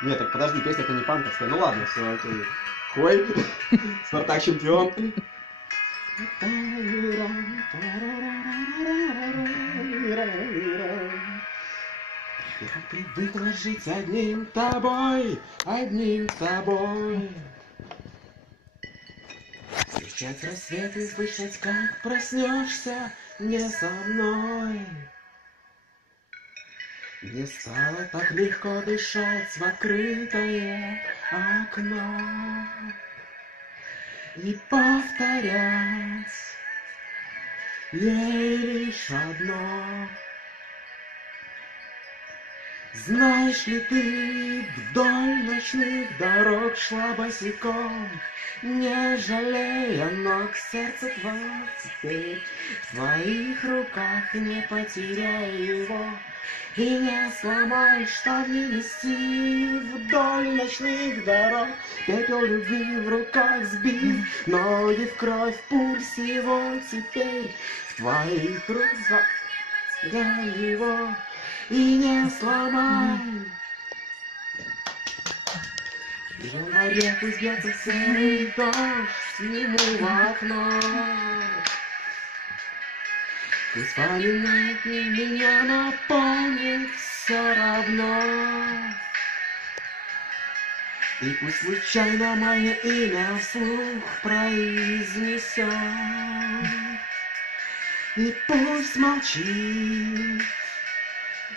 Нет, так подожди, песня-то не панковская. Ну ладно, все, окей. Хой, Спартак чемпион. Я привыкла жить одним тобой, одним тобой. Встречать рассвет и слышать, как проснешься не со мной. Не стало так легко дышать в открытое окно и повторять ей лишь одно. Знаешь ли ты, вдоль ночных дорог шла босиком, не жалея ног, сердце твое теперь в твоих руках, не потеряй его и не сломай, чтоб не нести вдоль ночных дорог. Пепел любви в руках сбив, ноги в кровь, пульс его теперь в твоих руках, я его и не сломай. В январе пусть бьется серый дождь ему в окно. Пусть вспоминает меня, но помнит все равно. И пусть случайно мое имя вслух произнесет, и пусть молчит,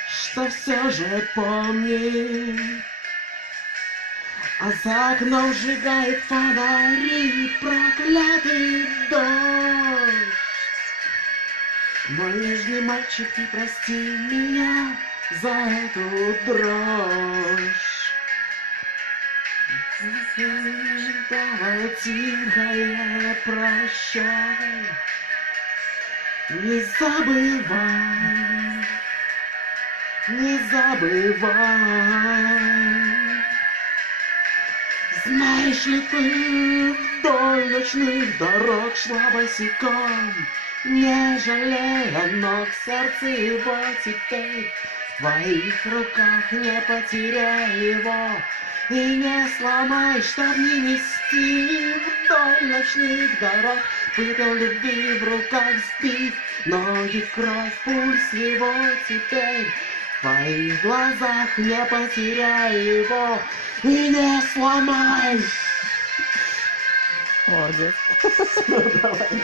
что все же помнит. А за окном сжигает фонари проклятый дождь. Мой нежный мальчик, ты прости меня за эту дрожь. Давай тихое прощай, не забывай, не забывай. Знаешь ли ты, вдоль ночных дорог шла босиком, не жалея ног, сердце его теперь в твоих руках, не потеряй его и не сломай, чтоб не нести вдоль ночных дорог. Пепел любви в руках сбив, ноги в кровь, пульс его теперь в твоих глазах, не потеряй его и не сломай. Молодец. Ну, давай.